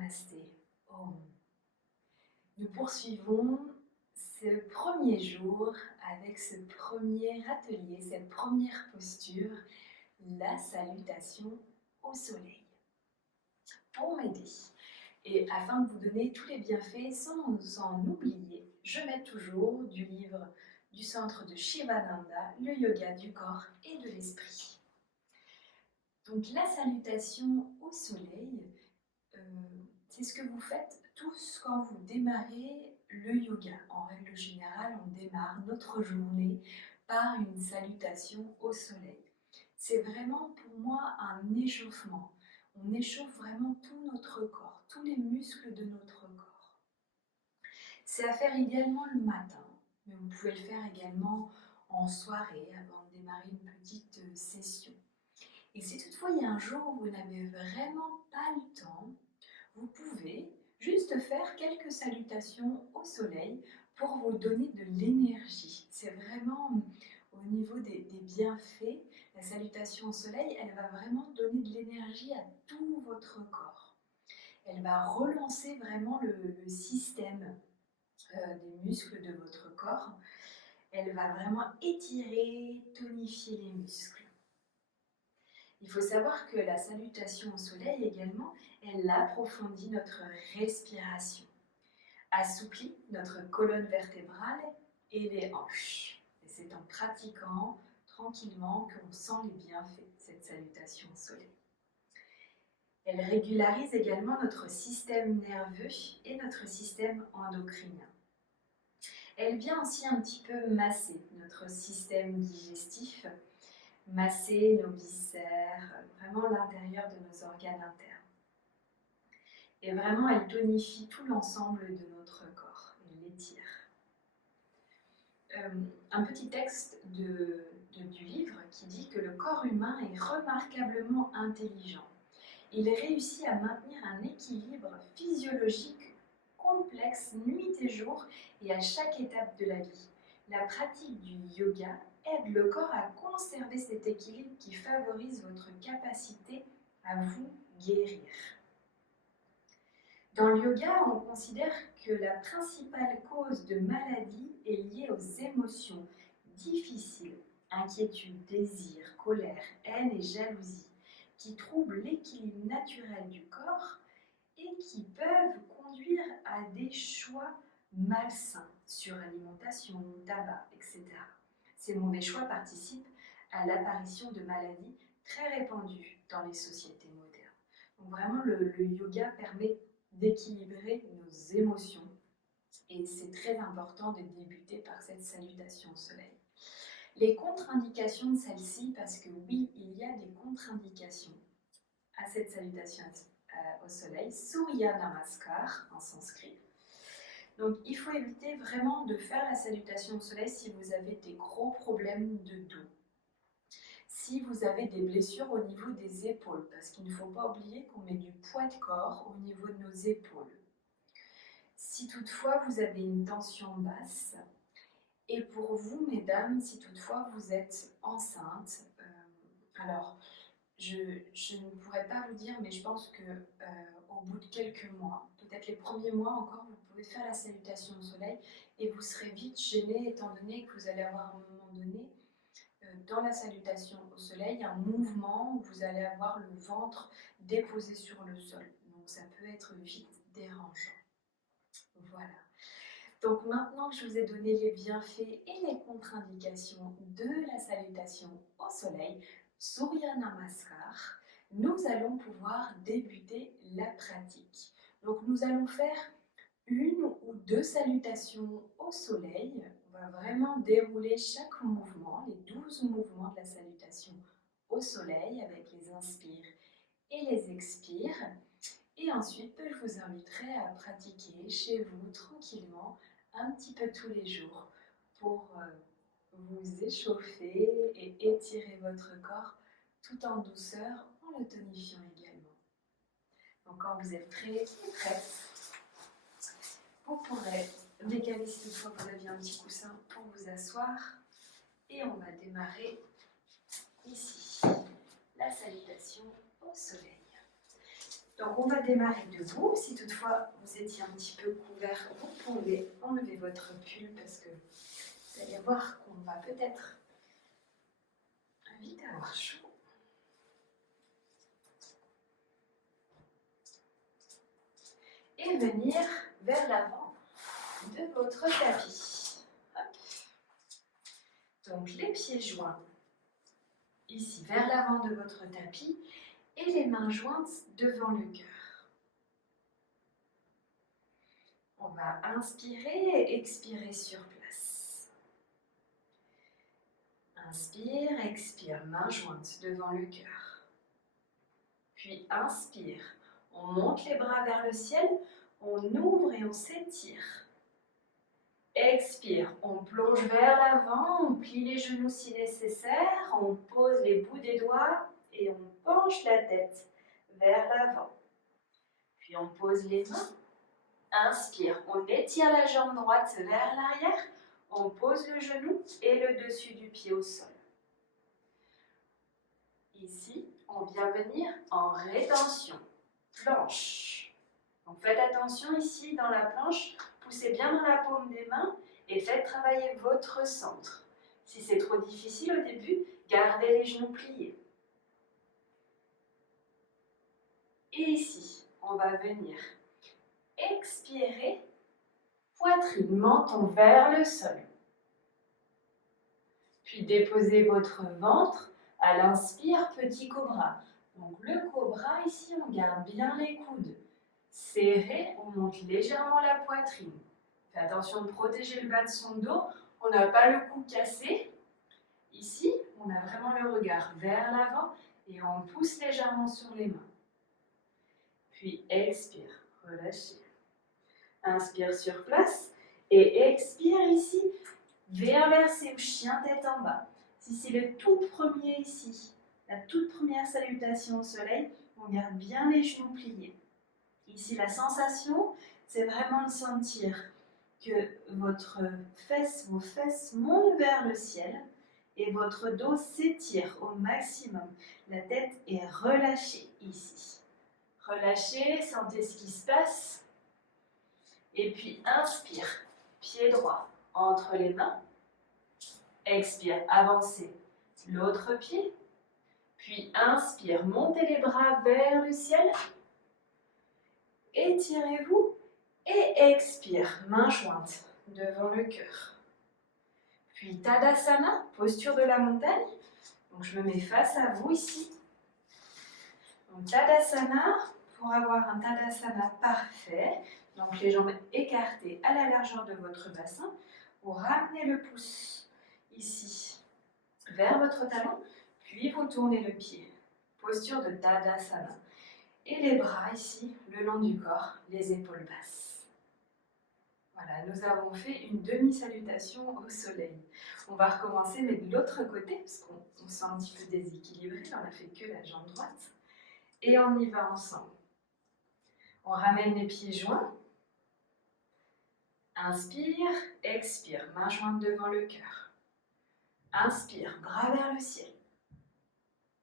Namasté. Om. Nous poursuivons ce premier jour avec ce premier atelier, cette première posture, la salutation au soleil. Pour m'aider et afin de vous donner tous les bienfaits sans en oublier, je mets toujours du livre du centre de Shivananda, le yoga du corps et de l'esprit. Donc la salutation au soleil, c'est ce que vous faites tous quand vous démarrez le yoga. En règle générale, on démarre notre journée par une salutation au soleil. C'est vraiment pour moi un échauffement. On échauffe vraiment tout notre corps, tous les muscles de notre corps. C'est à faire idéalement le matin, mais vous pouvez le faire également en soirée avant de démarrer une petite session. Et si toutefois il y a un jour où vous n'avez vraiment pas le temps, vous pouvez juste faire quelques salutations au soleil pour vous donner de l'énergie. C'est vraiment au niveau des bienfaits, la salutation au soleil, elle va vraiment donner de l'énergie à tout votre corps. Elle va relancer vraiment le système des muscles de votre corps. Elle va vraiment étirer, tonifier les muscles. Il faut savoir que la salutation au soleil également, elle approfondit notre respiration, assouplit notre colonne vertébrale et les hanches. Et c'est en pratiquant tranquillement qu'on sent les bienfaits de cette salutation au soleil. Elle régularise également notre système nerveux et notre système endocrinien. Elle vient aussi un petit peu masser notre système digestif, masser nos viscères, vraiment l'intérieur de nos organes internes. Et vraiment, elle tonifie tout l'ensemble de notre corps, elle l'étire. Un petit texte du livre qui dit que le corps humain est remarquablement intelligent. Il réussit à maintenir un équilibre physiologique complexe nuit et jour et à chaque étape de la vie. La pratique du yoga aide le corps à conserver cet équilibre qui favorise votre capacité à vous guérir. Dans le yoga, on considère que la principale cause de maladie est liée aux émotions difficiles, inquiétude, désir, colère, haine et jalousie, qui troublent l'équilibre naturel du corps et qui peuvent conduire à des choix malsains, suralimentation, tabac, etc. Ces mauvais choix participent à l'apparition de maladies très répandues dans les sociétés modernes. Donc vraiment, le yoga permet d'équilibrer nos émotions et c'est très important de débuter par cette salutation au soleil. Les contre-indications de celle-ci, parce que oui, il y a des contre-indications à cette salutation au soleil, Surya Namaskar en sanskrit. Donc il faut éviter vraiment de faire la salutation au soleil si vous avez des gros problèmes de dos. Si vous avez des blessures au niveau des épaules, parce qu'il ne faut pas oublier qu'on met du poids de corps au niveau de nos épaules. Si toutefois vous avez une tension basse, et pour vous mesdames, si toutefois vous êtes enceinte, alors je ne pourrais pas vous dire, mais je pense que au bout de quelques mois, peut-être les premiers mois encore, vous pouvez faire la salutation au soleil et vous serez vite gêné étant donné que vous allez avoir à un moment donné dans la salutation au soleil un mouvement où vous allez avoir le ventre déposé sur le sol. Donc ça peut être vite dérangeant. Voilà. Donc maintenant que je vous ai donné les bienfaits et les contre-indications de la salutation au soleil, Surya Namaskar, nous allons pouvoir débuter la pratique. Donc nous allons faire une ou deux salutations au soleil. On va vraiment dérouler chaque mouvement, les 12 mouvements de la salutation au soleil avec les inspires et les expires. Et ensuite, je vous inviterai à pratiquer chez vous tranquillement un petit peu tous les jours pour vous échauffer et étirer votre corps tout en douceur en le tonifiant également. Donc quand vous êtes prêts et prêtes, vous pourrez décaler si toutefois vous aviez un petit coussin pour vous asseoir et on va démarrer ici la salutation au soleil. Donc on va démarrer debout. Si toutefois vous étiez un petit peu couvert, vous pouvez enlever votre pull parce que vous allez voir qu'on va peut-être vite avoir chaud. Et venir vers l'avant de votre tapis. Hop. Donc les pieds joints ici vers l'avant de votre tapis et les mains jointes devant le cœur. On va inspirer et expirer sur place. Inspire, expire, mains jointes devant le cœur. Puis inspire, on monte les bras vers le ciel, on ouvre et on s'étire. Expire, on plonge vers l'avant, on plie les genoux si nécessaire, on pose les bouts des doigts et on penche la tête vers l'avant. Puis on pose les mains. Inspire, on étire la jambe droite vers l'arrière, on pose le genou et le dessus du pied au sol. Ici, on vient venir en rétention, planche. Donc faites attention ici dans la planche, poussez bien dans la paume des mains et faites travailler votre centre. Si c'est trop difficile au début, gardez les genoux pliés. Et ici, on va venir expirer, poitrine, menton vers le sol. Puis déposez votre ventre à l'inspire, petit cobra. Donc le cobra, ici, on garde bien les coudes. Serré, on monte légèrement la poitrine. Faites attention de protéger le bas de son dos. On n'a pas le cou cassé. Ici, on a vraiment le regard vers l'avant et on pousse légèrement sur les mains. Puis expire, relâchez. Inspire sur place et expire ici, V inversé ou chien tête en bas. Si c'est le tout premier ici, la toute première salutation au soleil, on garde bien les genoux pliés. Ici, la sensation, c'est vraiment de sentir que vos fesses montent vers le ciel et votre dos s'étire au maximum. La tête est relâchée ici. Relâchez, sentez ce qui se passe. Et puis inspire, pied droit entre les mains. Expire, avancez l'autre pied. Puis inspire, montez les bras vers le ciel. Étirez-vous et expire, main jointe devant le cœur. Puis Tadasana, posture de la montagne. Donc je me mets face à vous ici. Donc Tadasana, pour avoir un Tadasana parfait, donc les jambes écartées à la largeur de votre bassin, vous ramenez le pouce ici vers votre talon, puis vous tournez le pied. Posture de Tadasana. Et les bras ici, le long du corps, les épaules basses. Voilà, nous avons fait une demi-salutation au soleil. On va recommencer, mais de l'autre côté, parce qu'on se sent un petit peu déséquilibré, on n'a fait que la jambe droite. Et on y va ensemble. On ramène les pieds joints. Inspire, expire, main jointe devant le cœur. Inspire, bras vers le ciel.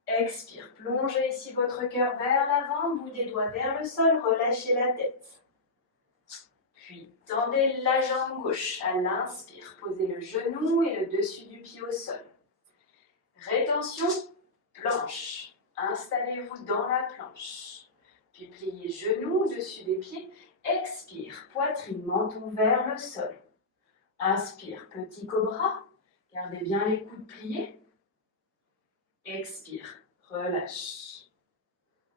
Expire, plongez ici votre cœur vers l'avant, bout des doigts vers le sol, relâchez la tête. Puis tendez la jambe gauche à l'inspire, posez le genou et le dessus du pied au sol. Rétention, planche. Installez-vous dans la planche. Puis pliez genoux au-dessus des pieds. Expire, poitrine, menton vers le sol. Inspire, petit cobra. Gardez bien les coudes pliés. Expire, relâche.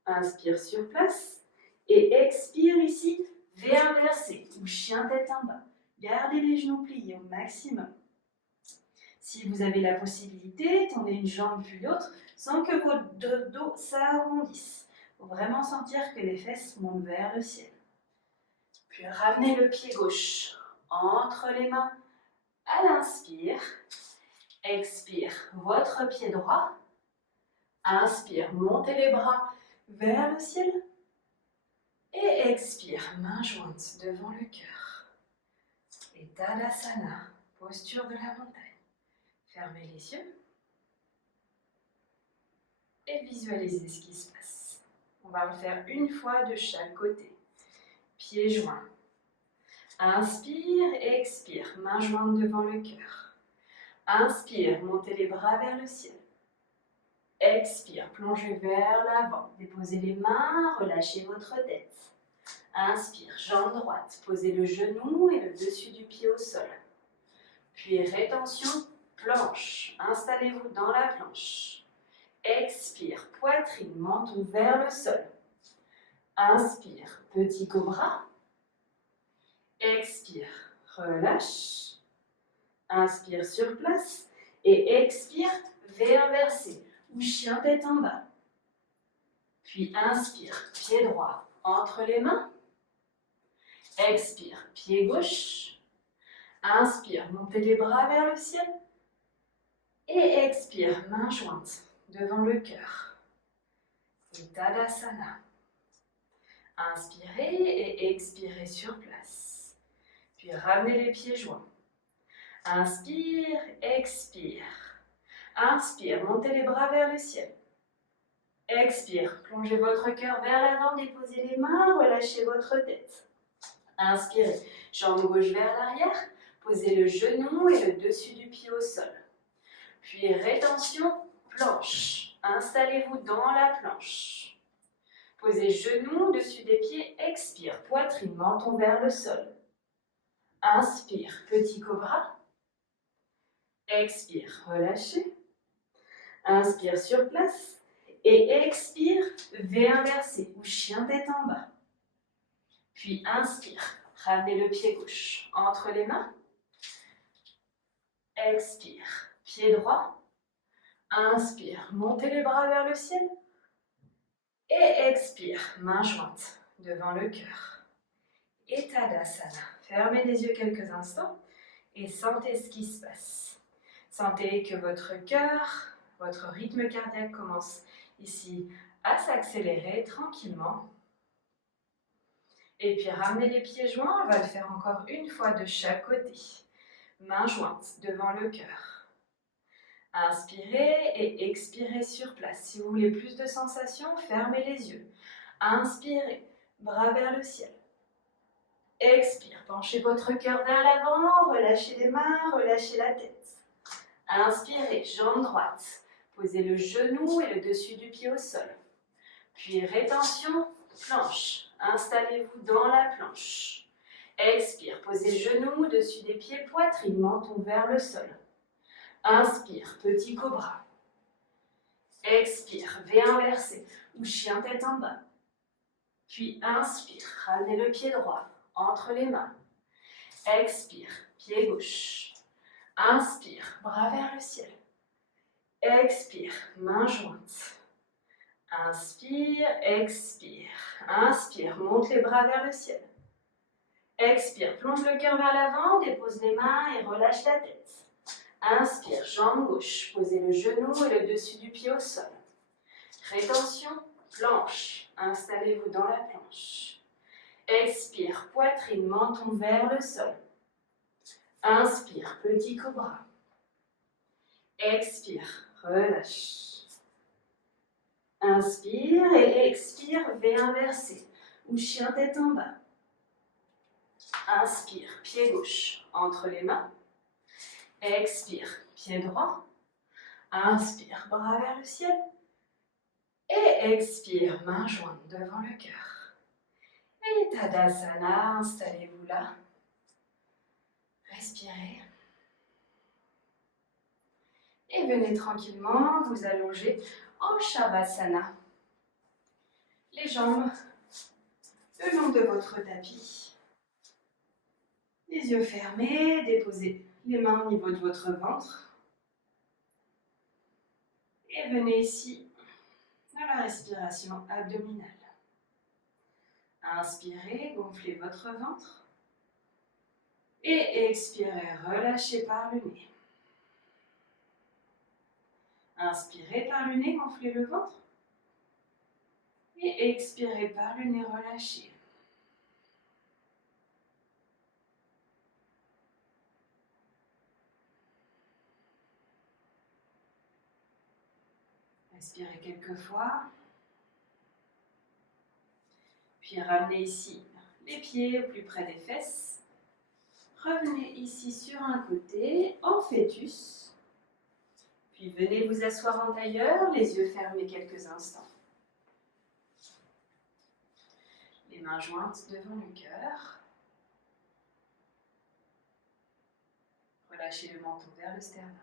Inspire sur place. Et expire ici, V inversé ou chien tête en bas. Gardez les genoux pliés au maximum. Si vous avez la possibilité, tendez une jambe puis l'autre sans que votre dos s'arrondisse. Il faut vraiment sentir que les fesses montent vers le ciel. Puis ramenez le pied gauche entre les mains à l'inspire. Expire, votre pied droit. Inspire, montez les bras vers le ciel. Et expire, main jointe devant le cœur. Et Tadasana, posture de la montagne. Fermez les yeux et visualisez ce qui se passe. On va le faire une fois de chaque côté. Pieds joints. Inspire, expire, mains jointes devant le cœur. Inspire, montez les bras vers le ciel. Expire, plongez vers l'avant. Déposez les mains, relâchez votre tête. Inspire, jambe droite, posez le genou et le dessus du pied au sol. Puis rétention, planche. Installez-vous dans la planche. Expire, poitrine, menton vers le sol. Inspire, petit cobra. Expire, relâche. Inspire sur place. Et expire, V inversé ou chien tête en bas. Puis inspire, pied droit entre les mains. Expire, pied gauche. Inspire, montez les bras vers le ciel. Et expire, mains jointes devant le cœur. Et Tadasana. Inspirez et expirez sur place. Puis ramenez les pieds joints. Inspire, expire. Inspire, montez les bras vers le ciel. Expire, plongez votre cœur vers l'avant, déposez les mains, relâchez votre tête. Inspirez, jambe gauche vers l'arrière, posez le genou et le dessus du pied au sol. Puis rétention, planche. Installez-vous dans la planche. Posez genoux dessus des pieds, expire, poitrine, menton vers le sol. Inspire, petit cobra. Expire, relâchez. Inspire sur place. Et expire, V inversé ou chien tête en bas. Puis inspire, ramenez le pied gauche entre les mains. Expire, pied droit. Inspire, montez les bras vers le ciel. Et expire, main jointe devant le cœur. Et Tadasana. Fermez les yeux quelques instants et sentez ce qui se passe. Sentez que votre cœur, votre rythme cardiaque commence ici à s'accélérer tranquillement. Et puis ramenez les pieds joints, on va le faire encore une fois de chaque côté. Mains jointes devant le cœur. Inspirez et expirez sur place. Si vous voulez plus de sensations, fermez les yeux. Inspirez, bras vers le ciel. Expire, penchez votre cœur vers l'avant, relâchez les mains, relâchez la tête. Inspirez, jambe droite. Posez le genou et le dessus du pied au sol. Puis rétention, planche. Installez-vous dans la planche. Expire, posez le genou dessus des pieds, poitrine, menton vers le sol. Inspire, petit cobra. Expire, V inversé ou chien tête en bas. Puis inspire, ramenez le pied droit entre les mains. Expire, pied gauche. Inspire, bras vers le ciel. Expire, mains jointes. Inspire, expire. Inspire, monte les bras vers le ciel. Expire, plonge le cœur vers l'avant, dépose les mains et relâche la tête. Inspire, jambe gauche, posez le genou et le dessus du pied au sol. Rétention, planche. Installez-vous dans la planche. Expire, poitrine, menton vers le sol. Inspire, petit cobra. Expire, relâche. Inspire et expire, V inversé ou chien tête en bas. Inspire, pied gauche entre les mains. Expire, pied droit. Inspire, bras vers le ciel. Et expire, main jointe devant le cœur. Et Tadasana, installez-vous là. Respirez. Et venez tranquillement vous allonger en Shavasana. Les jambes le long de votre tapis. Les yeux fermés, déposez les mains au niveau de votre ventre. Et venez ici dans la respiration abdominale. Inspirez, gonflez votre ventre. Et expirez, relâchez par le nez. Inspirez par le nez, gonflez le ventre. Et expirez par le nez, relâchez. Respirez quelques fois. Puis ramenez ici les pieds au plus près des fesses. Revenez ici sur un côté en fœtus. Puis venez vous asseoir en tailleur, les yeux fermés quelques instants. Les mains jointes devant le cœur. Relâchez le menton vers le sternum.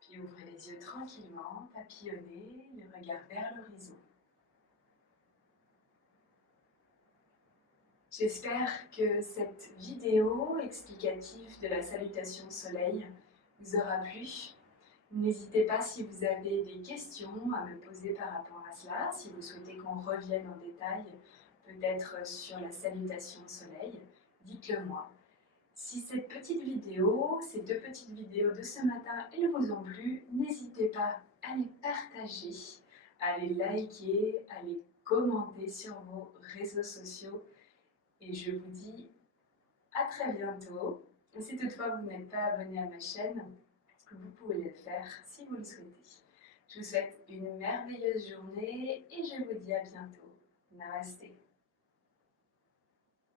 Puis ouvrez les yeux tranquillement, papillonnez, le regard vers l'horizon. J'espère que cette vidéo explicative de la salutation soleil vous aura plu. N'hésitez pas si vous avez des questions à me poser par rapport à cela, si vous souhaitez qu'on revienne en détail peut-être sur la salutation soleil, dites-le moi. Si cette petite vidéo, ces 2 petites vidéos de ce matin, elles vous ont plu, n'hésitez pas à les partager, à les liker, à les commenter sur vos réseaux sociaux. Et je vous dis à très bientôt. Et si toutefois vous n'êtes pas abonné à ma chaîne, vous pouvez le faire si vous le souhaitez. Je vous souhaite une merveilleuse journée et je vous dis à bientôt. Namasté.